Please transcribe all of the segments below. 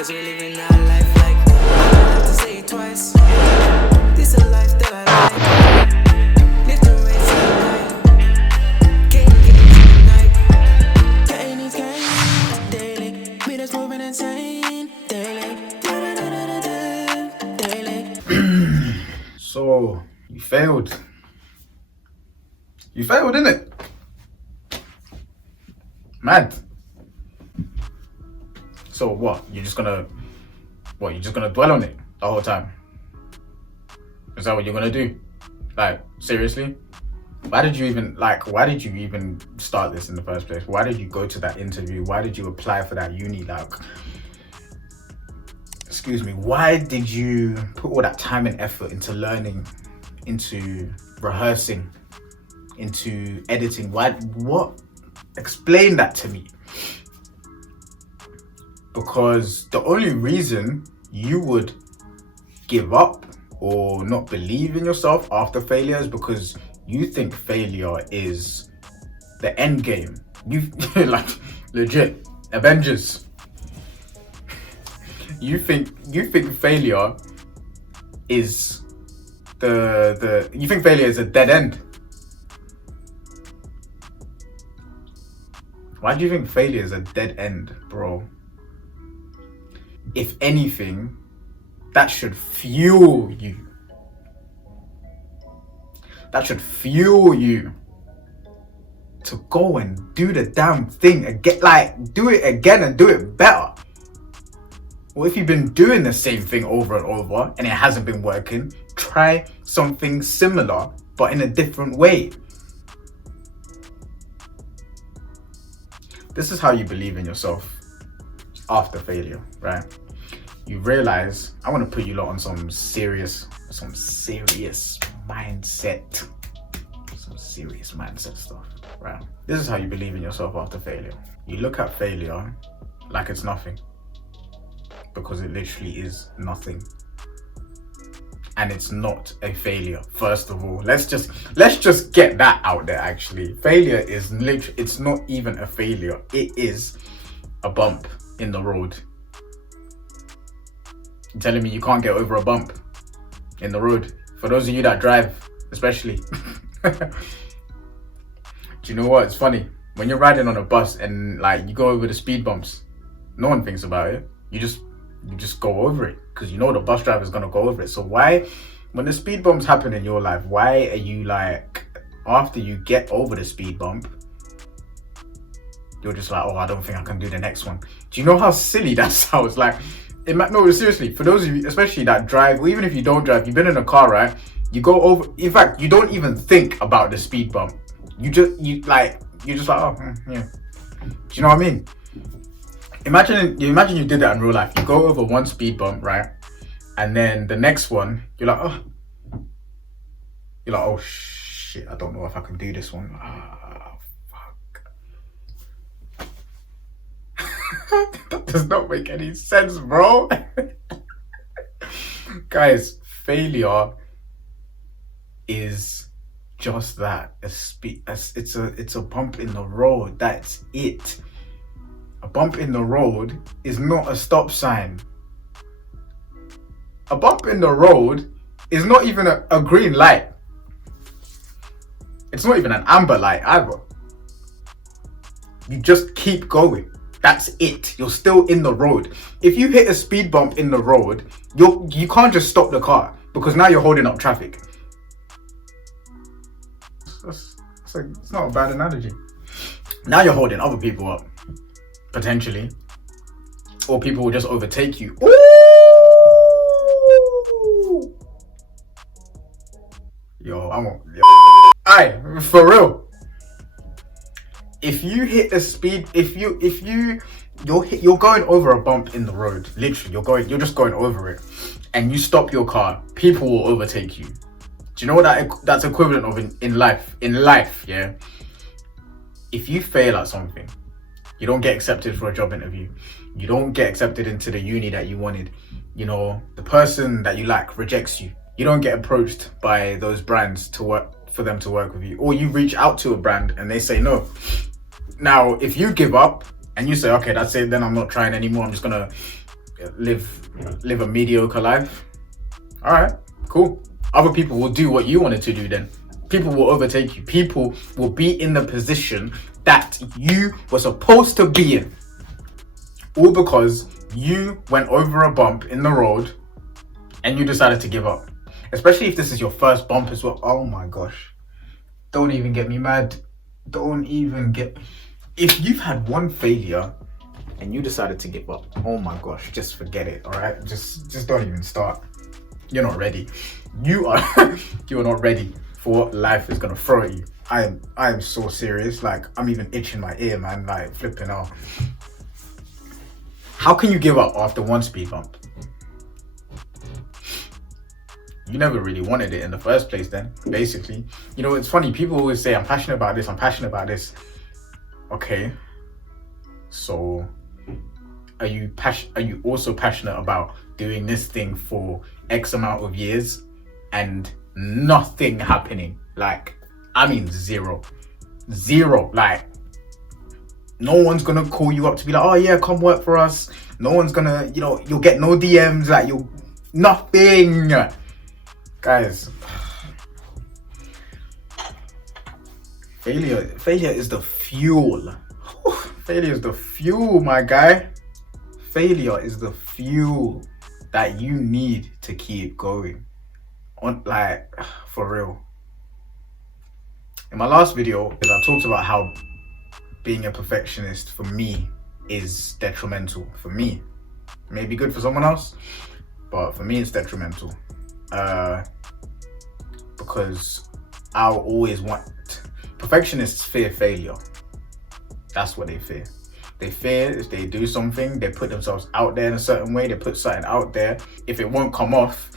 Cause we're living our life like, I don't have to say it twice. This a life that I like. Live the race of life. Getting tonight. Getting is getting daily. Me that's moving insane daily. Daily. So, you failed. You failed, innit? Mad. So what? You're just gonna dwell on it the whole time? Is that what you're gonna do? Like, seriously? Why did you even start this in the first place? Why did you go to that interview? Why did you apply for that uni? Like, excuse me, why did you put all that time and effort into learning, into rehearsing, into editing? What? Explain that to me. Because the only reason you would give up or not believe in yourself after failure is because you think failure is the end game. You like, legit Avengers. You think failure is you think failure is a dead end. Why do you think failure is a dead end, bro? If anything, that should fuel you. That should fuel you to go and do the damn thing again. Like, do it again and do it better. Or if you've been doing the same thing over and over and it hasn't been working, try something similar but in a different way. This is how you believe in yourself after failure, right? You realize, I want to put you lot on some serious mindset. Some serious mindset stuff, right? This is how you believe in yourself after failure. You look at failure like it's nothing. Because it literally is nothing. And it's not a failure, first of all. Let's just get that out there, actually. Failure is literally, it's not even a failure. It is a bump in the road. You're telling me you can't get over a bump in the road? For those of you that drive, especially. Do you know what? It's funny. When you're riding on a bus and like you go over the speed bumps, no one thinks about it. You just go over it because you know the bus driver is going to go over it. So why, when the speed bumps happen in your life, why are you like, after you get over the speed bump, you're just like, oh, I don't think I can do the next one. Do you know how silly that sounds? Like, no, seriously, for those of you, especially that drive, or even if you don't drive, you've been in a car, right? You go over, in fact, you don't even think about the speed bump. You're just like, oh, yeah. Do you know what I mean? Imagine you did that in real life. You go over one speed bump, right? And then the next one, you're like, oh shit, I don't know if I can do this one. Fuck. That does not make any sense, bro. Guys, failure is just that. It's a bump in the road. That's it. A bump in the road is not a stop sign. A bump in the road is not even a green light. It's not even an amber light either. You just keep going. That's it. You're still in the road. If you hit a speed bump in the road, you can't just stop the car because now you're holding up traffic. It's not a bad analogy. Now you're holding other people up. Potentially, or people will just overtake you. Ooh! Aye, for real. If you hit a speed, you're going over a bump in the road. Literally, you're just going over it, and you stop your car. People will overtake you. Do you know what that's equivalent of in life? In life, yeah. If you fail at something, you don't get accepted for a job interview. You don't get accepted into the uni that you wanted. You know, the person that you like rejects you. You don't get approached by those brands for them to work with you. Or you reach out to a brand and they say no. Now, if you give up and you say, okay, that's it, then I'm not trying anymore. I'm just gonna live a mediocre life. All right, cool. Other people will do what you wanted to do then. People will overtake you. People will be in the position that you were supposed to be in. All because you went over a bump in the road and you decided to give up. Especially if this is your first bump as well. Oh my gosh. Don't even get me mad. Don't even get... If you've had one failure and you decided to give up, oh my gosh, just forget it, all right? Just don't even start. You're not ready. You are not ready for what life is gonna throw at you. I am so serious. Like, I'm even itching my ear, man. Like, flipping out. How can you give up after one speed bump? You never really wanted it in the first place then, basically. You know, it's funny, people always say, I'm passionate about this, I'm passionate about this. Okay, so are you also passionate about doing this thing for X amount of years and nothing happening? Like, I mean, zero. Like, no one's gonna call you up to be like, oh yeah, come work for us. No one's gonna, you know, you'll get no DMs, like, you'll, nothing. Guys, failure is the fuel. Failure is the fuel, my guy. Failure is the fuel that you need to keep going on, like, for real. In my last video, I talked about how being a perfectionist for me is detrimental. For me, it may be good for someone else, but for me it's detrimental. Because I'll always want... Perfectionists fear failure. That's what they fear. They fear if they do something, they put themselves out there in a certain way, they put something out there. If it won't come off,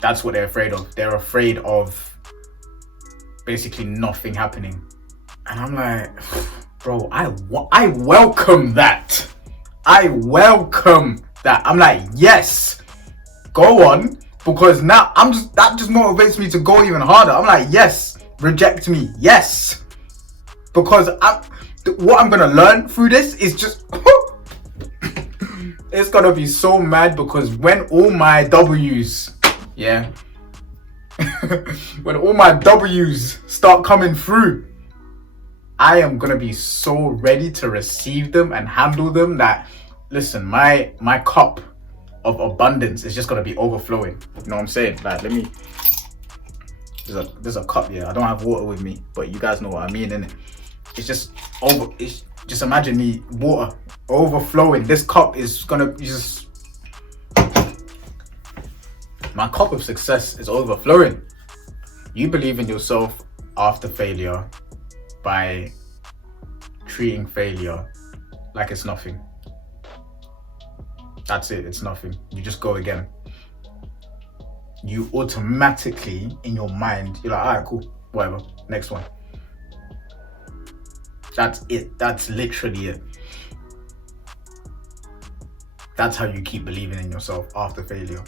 that's what they're afraid of. They're afraid of basically nothing happening. And I'm like, bro, I welcome that. I welcome that. I'm like, yes, go on. Because now that just motivates me to go even harder. I'm like, yes, reject me, yes. Because what I'm gonna learn through this is just, it's gonna be so mad. Because when all my W's, yeah, when all my W's start coming through, I am gonna be so ready to receive them and handle them that, listen, my cup of abundance is just gonna be overflowing. You know what I'm saying? Like, let me, there's a cup here. I don't have water with me, but you guys know what I mean, innit? It's just just imagine me, water overflowing. This cup is gonna just, my cup of success is overflowing. You believe in yourself after failure by treating failure like it's nothing. That's it, it's nothing. You just go again. You automatically, in your mind, you're like, all right, cool, whatever, next one. That's it. That's literally it. That's how you keep believing in yourself after failure.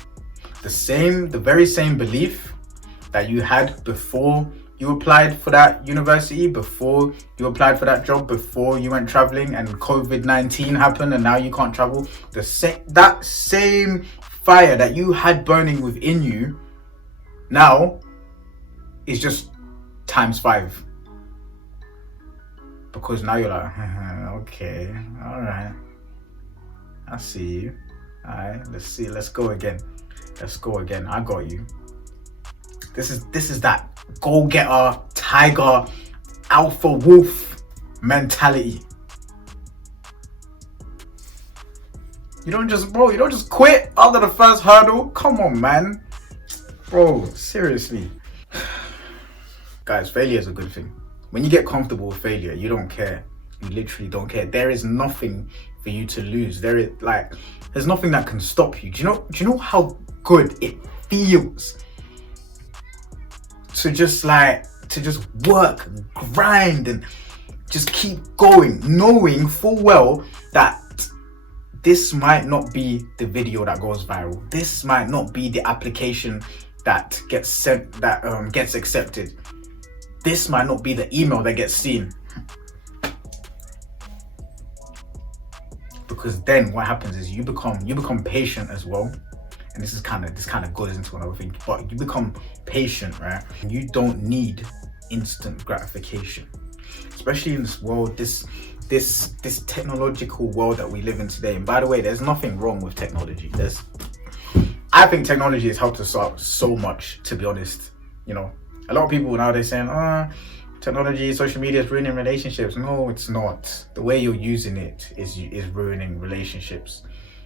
The very same belief that you had before you applied for that university, before you applied for that job, before you went traveling and COVID-19 happened and now you can't travel. That same fire that you had burning within you now is just times 5. Because now you're like, okay, all right, I see you. All right, let's go again. I got you. This is that go-getter, tiger, alpha wolf mentality. You don't just quit after the first hurdle. Come on, man. Bro, seriously. Guys, failure is a good thing. When you get comfortable with failure, you don't care. You literally don't care. There is nothing for you to lose. There's nothing that can stop you. Do you know how good it feels to just work, grind, and just keep going, knowing full well that this might not be the video that goes viral. This might not be the application that gets sent, that gets accepted. This might not be the email that gets seen. because then what happens is you become patient as well. And this kind of goes into another thing, but you become patient, right? You don't need instant gratification, especially in this world, this technological world that we live in today. And by the way, there's nothing wrong with technology. I think technology has helped us out so much, to be honest. You know, a lot of people nowadays saying, technology, social media is ruining relationships. No, it's not. The way you're using it is ruining relationships.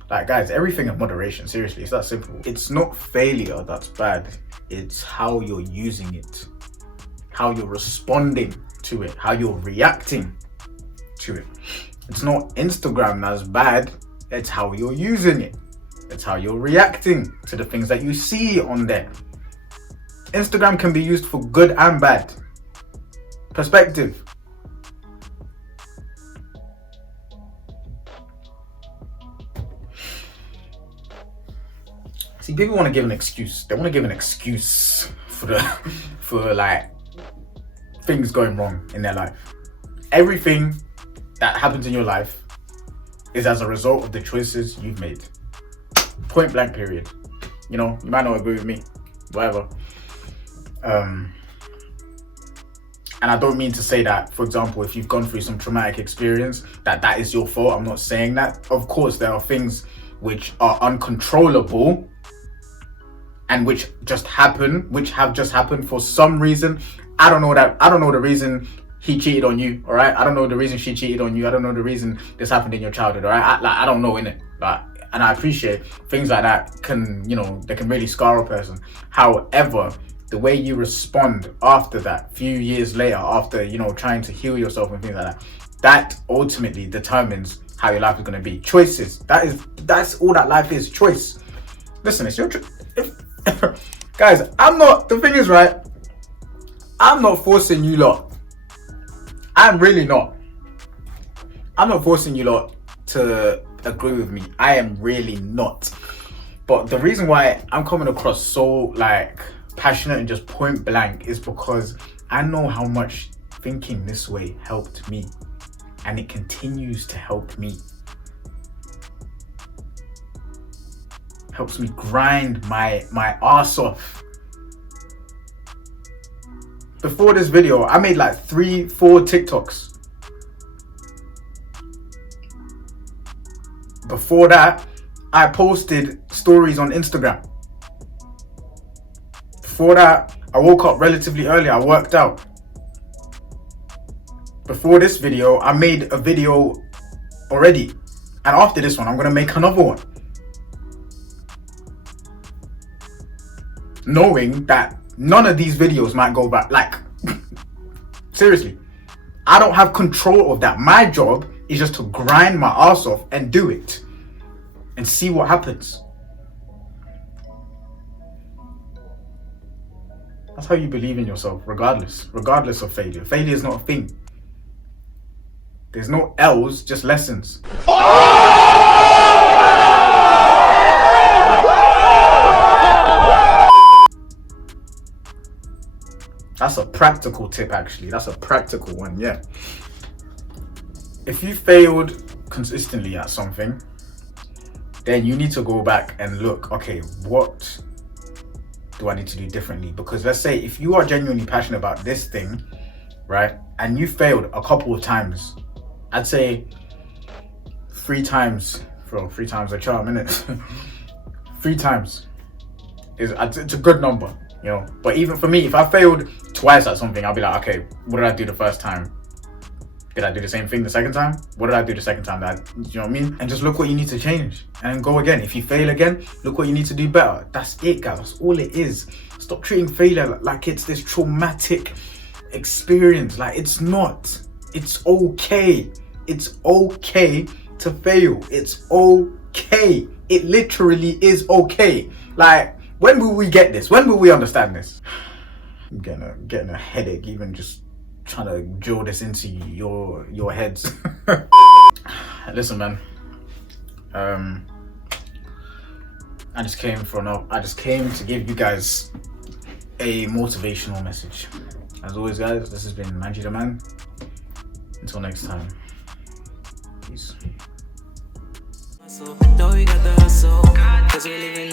Like, guys, everything in moderation. Seriously, it's that simple. It's not failure that's bad. It's how you're using it, how you're responding to it, how you're reacting to it. It's not Instagram that's bad. It's how you're using it. It's how you're reacting to the things that you see on there. Instagram can be used for good and bad. Perspective. See, people want to give an excuse. They want to give an excuse for like things going wrong in their life. Everything that happens in your life is as a result of the choices you've made. Point blank, period. You know, you might not agree with me, whatever. And I don't mean to say that, for example, if you've gone through some traumatic experience, that is your fault. I'm not saying that. Of course, there are things which are uncontrollable and which have just happened for some reason. I don't know the reason he cheated on you, all right? I don't know the reason she cheated on you. I don't know the reason this happened in your childhood, all right? I don't know, innit? And I appreciate things like that they can really scar a person. However, the way you respond after that, few years later, after, trying to heal yourself and things like that, that ultimately determines how your life is going to be. Choices. That's all that life is. Choice. Listen, it's your choice. Guys, the thing is, right, I'm not forcing you lot. I'm really not. I'm not forcing you lot to agree with me. I am really not. But the reason why I'm coming across so passionate and just point blank is because I know how much thinking this way helped me, and it continues to help me. Helps me grind my ass off. Before this video, I made 3-4 TikToks. Before that, I posted stories on Instagram. Before that, I woke up relatively early. I worked out. Before this video, I made a video already. And after this one, I'm going to make another one. Knowing that none of these videos might go back. Seriously. I don't have control of that. My job is just to grind my ass off and do it. And see what happens. That's how you believe in yourself, regardless of failure. Failure is not a thing. There's no L's, just lessons. That's a practical tip, actually. That's a practical one, yeah. If you failed consistently at something, then you need to go back and look, okay, what do I need to do differently? Because let's say if you are genuinely passionate about this thing, right, and you failed a couple of times, I'd say 3 times, 3 times a charm, innit? 3 times it's a good number, But even for me, if I failed twice at something, I'll be like, okay, what did I do the first time? Did I do the same thing the second time? What did I do the second time? You know what I mean? And just look what you need to change and go again. If you fail again, look what you need to do better. That's it, guys. That's all it is. Stop treating failure like it's this traumatic experience. It's not. It's okay. It's okay to fail. It's okay. It literally is okay. When will we get this? When will we understand this? I'm getting a headache even just trying to drill this into your heads. Listen, man. I just came to give you guys a motivational message. As always, guys, this has been manjitheman. Until next time, peace. know we got the hustle. Cause we living